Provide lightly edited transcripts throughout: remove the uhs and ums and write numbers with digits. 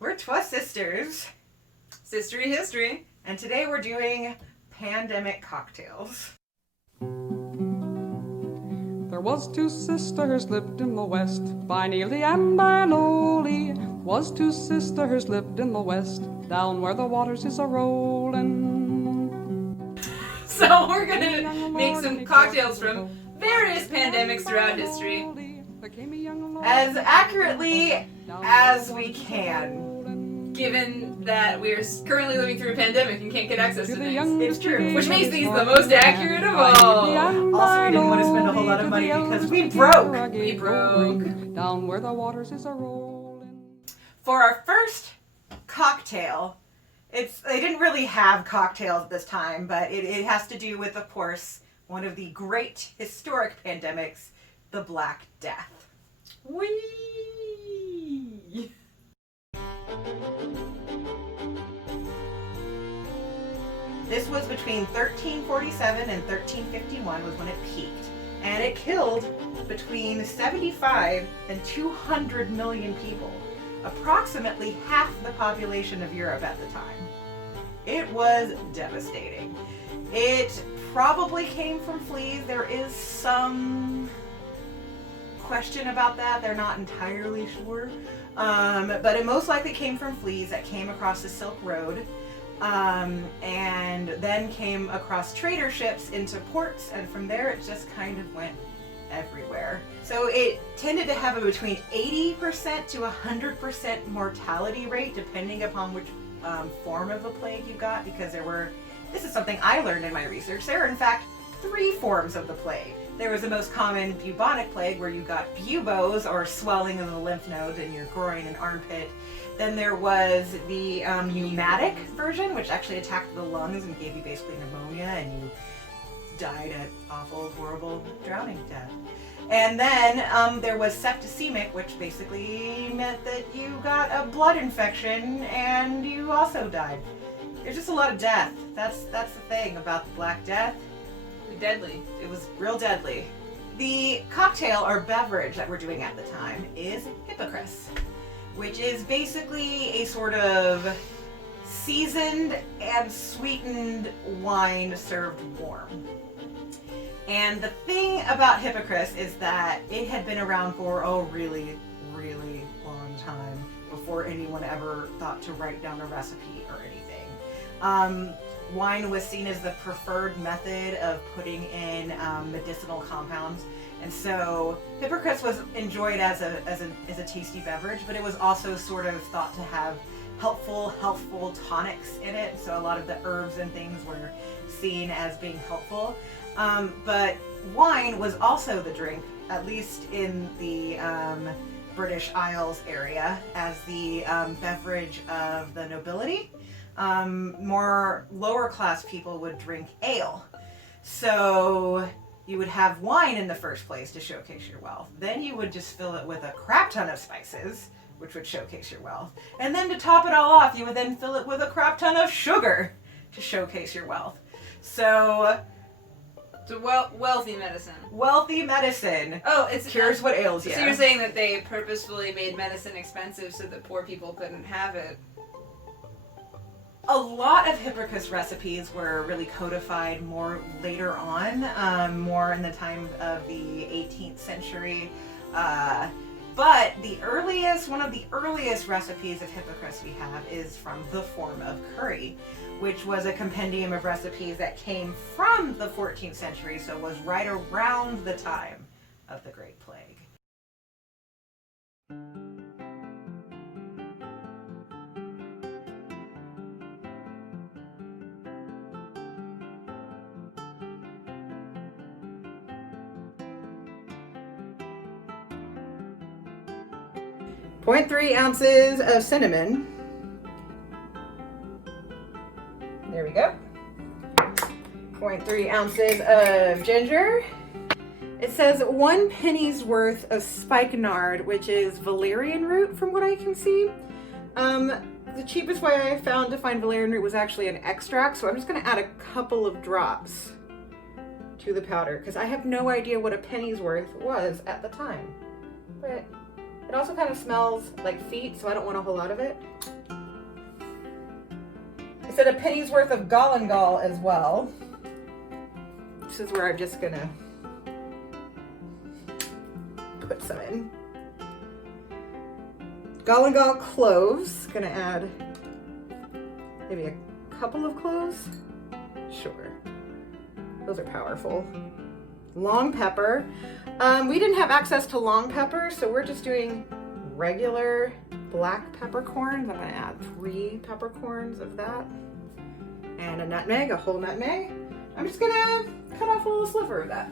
We're Twa Sisters, Sistery history. and today we're doing pandemic cocktails. There was two sisters lived in the west, by Neely and by Lowly. Was two sisters lived in the west, down where the waters is a rollin'. So we're gonna make some cocktails from various pandemics throughout history. As accurately as we can. Given that we're currently living through a pandemic and can't get access to things. It's true. Which makes these the most accurate of all. Also, we didn't want to spend a whole lot of money because we broke. We broke. Down where the waters is a rollin'. For our first cocktail, they didn't really have cocktails at this time, but it has to do with, of course, one of the great historic pandemics, the Black Death. Whee! This was between 1347 and 1351 was when it peaked, and it killed between 75 and 200 million people, approximately half the population of Europe at the time. It was devastating. It probably came from fleas. There is some question about that. They're not entirely sure. But it most likely came from fleas that came across the Silk Road and then came across trader ships into ports, and from there it just kind of went everywhere. So it tended to have a between 80% to 100% mortality rate depending upon which form of the plague you got, because this is something I learned in my research, there are in fact 3 forms of the plague. There was the most common bubonic plague, where you got buboes, or swelling of the lymph nodes in your groin and armpit. Then there was the pneumatic version, which actually attacked the lungs and gave you basically pneumonia, and you died an awful, horrible drowning death. And then there was septicemic, which basically meant that you got a blood infection and you also died. There's just a lot of death. That's the thing about the Black Death. Deadly. It was real deadly. The cocktail or beverage that we're doing at the time is Hippocras, which is basically a sort of seasoned and sweetened wine served warm. And the thing about Hippocras is that it had been around for a really, really long time before anyone ever thought to write down a recipe or anything. Wine was seen as the preferred method of putting in medicinal compounds, and so Hippocras was enjoyed as a tasty beverage, but it was also sort of thought to have healthful tonics in it. So a lot of the herbs and things were seen as being helpful. But wine was also the drink, at least in the British Isles area, as the beverage of the nobility. More lower class people would drink ale. So you would have wine in the first place to showcase your wealth. Then you would just fill it with a crap ton of spices, which would showcase your wealth. And then to top it all off, you would then fill it with a crap ton of sugar to showcase your wealth. So wealthy medicine. Wealthy medicine. Oh, it cures what ails you. So you're saying that they purposefully made medicine expensive so that poor people couldn't have it? A lot of Hippocras recipes were really codified more later on, more in the time of the 18th century. But one of the earliest recipes of Hippocras we have is from the Forme of Cury, which was a compendium of recipes that came from the 14th century, so was right around the time of the Great Plague. .3 ounces of cinnamon. There we go. 0.3 ounces of ginger. It says 1 penny's worth of spikenard, which is valerian root from what I can see. The cheapest way I found to find valerian root was actually an extract, so I'm just going to add a couple of drops to the powder because I have no idea what a penny's worth was at the time. But It also kind of smells like feet, so I don't want a whole lot of it. I said a penny's worth of galangal as well. This is where I'm just gonna put some in. Galangal cloves. Gonna add maybe a couple of cloves. Sure. Those are powerful. Long pepper. We didn't have access to long pepper, so we're just doing regular black peppercorns. I'm gonna add 3 peppercorns of that. And a nutmeg, a whole nutmeg. I'm just gonna cut off a little sliver of that.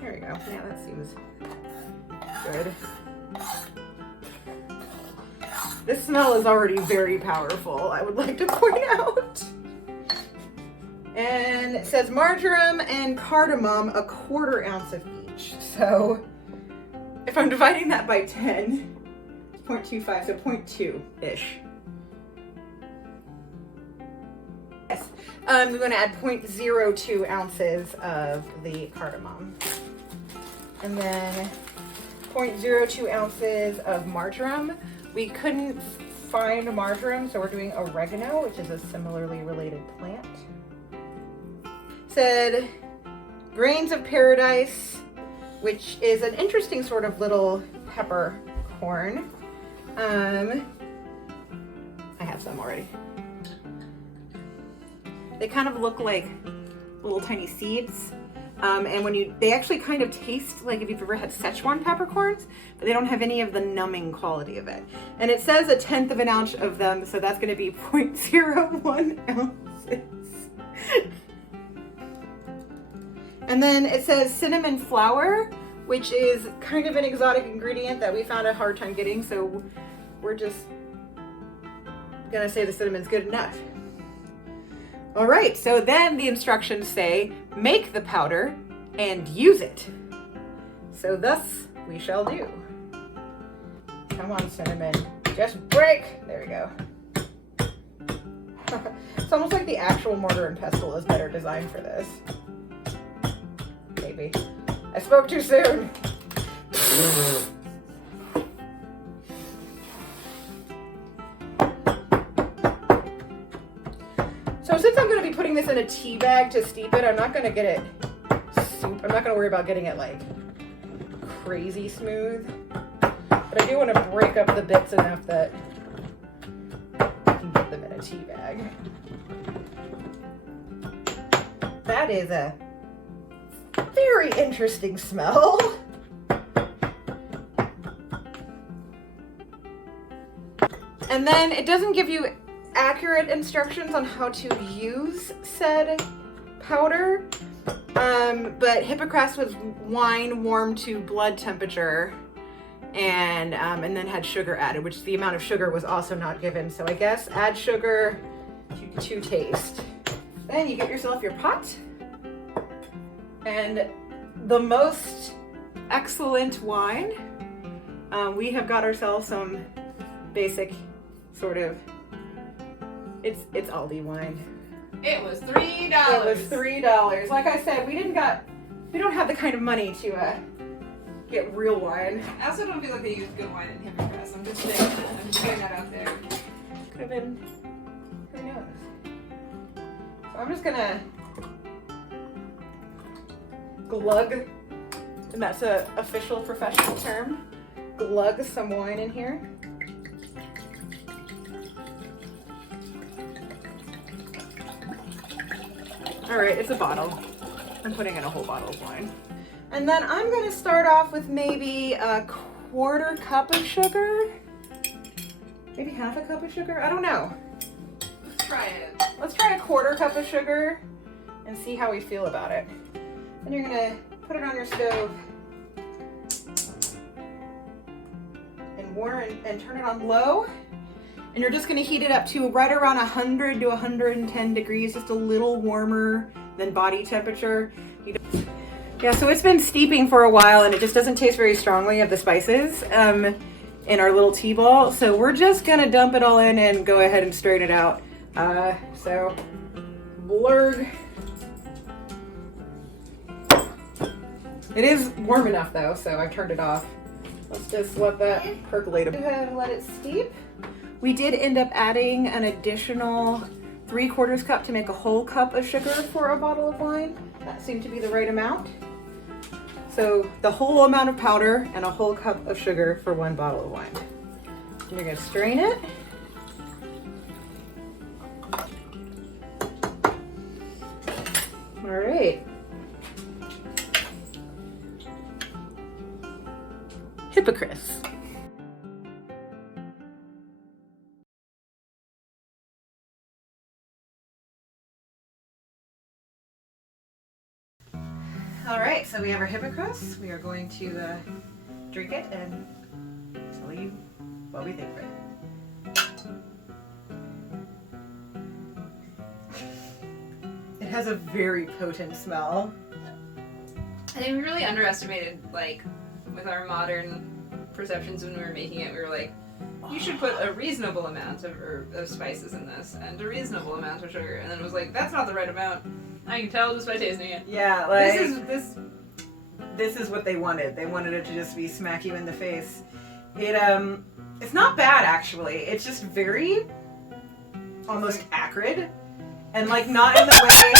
There we go. Yeah, that seems good. This smell is already very powerful, I would like to point out. And it says marjoram and cardamom, 1/4 ounce of each. So if I'm dividing that by 10, it's 0.25, so 0.2-ish. Yes, we're gonna add 0.02 ounces of the cardamom. And then 0.02 ounces of marjoram. We couldn't find marjoram, so we're doing oregano, which is a similarly related plant. Said grains of paradise, which is an interesting sort of little peppercorn. I have some already. They kind of look like little tiny seeds. And when they actually kind of taste like if you've ever had Szechuan peppercorns, but they don't have any of the numbing quality of it. And it says 1/10 of an ounce of them, so that's going to be 0.01 ounces. And then it says cinnamon flour, which is kind of an exotic ingredient that we found a hard time getting, so we're just going to say the cinnamon's good enough. All right, so then the instructions say, make the powder and use it. So thus we shall do. Come on, cinnamon, just break. There we go. It's almost like the actual mortar and pestle is better designed for this. Maybe. I spoke too soon. So since I'm going to be putting this in a tea bag to steep it, I'm not going to get it soup. I'm not going to worry about getting it like crazy smooth. But I do want to break up the bits enough that I can get them in a tea bag. That is a very interesting smell. And then it doesn't give you accurate instructions on how to use said powder, but Hippocras was wine warmed to blood temperature and then had sugar added, which the amount of sugar was also not given. So I guess add sugar to taste. Then you get yourself your pot and the most excellent wine. We have got ourselves some basic sort of, it's Aldi wine. It was $3. It was $3. Like I said, we don't have the kind of money to get real wine. I also don't feel like they use good wine in Hippocras. I'm just saying that. I'm just putting that out there. Could have been, who knows? So I'm just gonna glug, and that's an official professional term, glug some wine in here. All right, it's a bottle. I'm putting in a whole bottle of wine. And then I'm gonna start off with maybe a 1/4 cup of sugar. Maybe 1/2 cup of sugar, I don't know. Let's try it. Let's try a 1/4 cup of sugar and see how we feel about it. Then you're gonna put it on your stove and turn it on low. And you're just gonna heat it up to right around 100 to 110 degrees, just a little warmer than body temperature. Yeah, so it's been steeping for a while and it just doesn't taste very strongly of the spices in our little tea ball. So we're just gonna dump it all in and go ahead and strain it out. So blurg. It is warm enough though, so I've turned it off. Let's just let that percolate a bit. Let it steep. We did end up adding an additional 3/4 cup to make a whole cup of sugar for a bottle of wine. That seemed to be the right amount. So the whole amount of powder and a whole cup of sugar for 1 bottle of wine. You're gonna strain it. All right. Hippocras. All right, so we have our Hippocras. We are going to drink it and tell you what we think of it. It has a very potent smell. I think we really underestimated, like, with our modern perceptions when we were making it, we were like, you should put a reasonable amount of spices in this and a reasonable amount of sugar. And then it was like, that's not the right amount. I can tell just by tasting it. Yeah, like this is what they wanted. They wanted it to just be smack you in the face. It's not bad actually. It's just very almost acrid and like not in the way.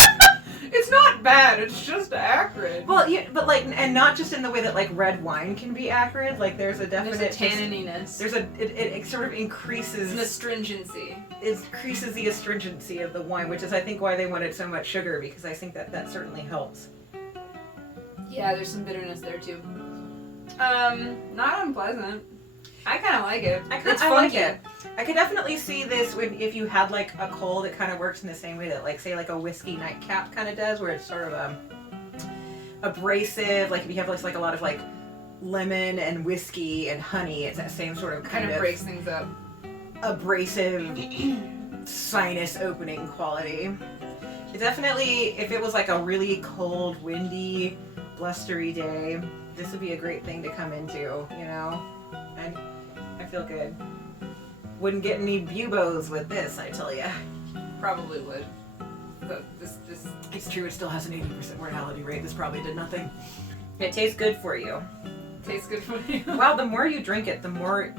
It's not bad. It's just acrid. Well, yeah, but like, and not just in the way that like red wine can be acrid. Like, there's a definite There's a tannininess. It sort of increases an astringency. It increases the astringency of the wine, which is I think why they wanted so much sugar, because I think that certainly helps. Yeah, there's some bitterness there too. Not unpleasant. I kind of like it. I like it. I could definitely see this if you had like a cold. It kind of works in the same way that like say like a whiskey nightcap kind of does, where it's sort of abrasive. Like if you have like a lot of like lemon and whiskey and honey, it's that same sort of kind of breaks things up. Abrasive sinus opening quality. It definitely, if it was like a really cold, windy, blustery day, this would be a great thing to come into, you know? I feel good. Wouldn't get any buboes with this, I tell ya. Probably would. But this... It's true, it still has an 80% mortality rate. This probably did nothing. It tastes good for you. Tastes good for you. Well, the more you drink it, the more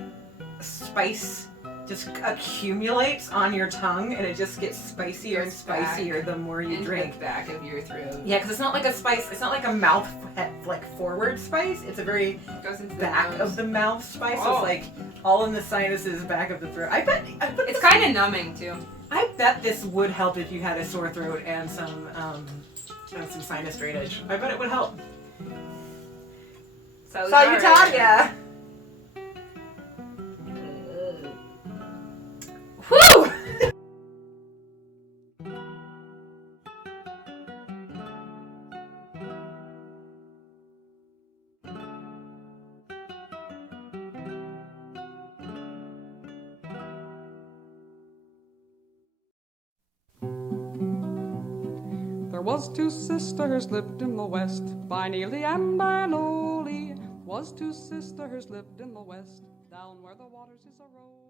spice just accumulates on your tongue, and it just gets spicier and spicier the more you drink. The back of your throat. Yeah, because it's not like a spice. It's not like a mouth like forward spice. It's a very goes into back of the mouth spice. So it's like all in the sinuses, back of the throat. I bet it's kind of numbing too. I bet this would help if you had a sore throat and some sinus drainage. I bet it would help. Salutaria. Woo! There was 2 sisters lived in the West, by Neely and by Lowly. Was 2 sisters lived in the West, down where the waters is a roll.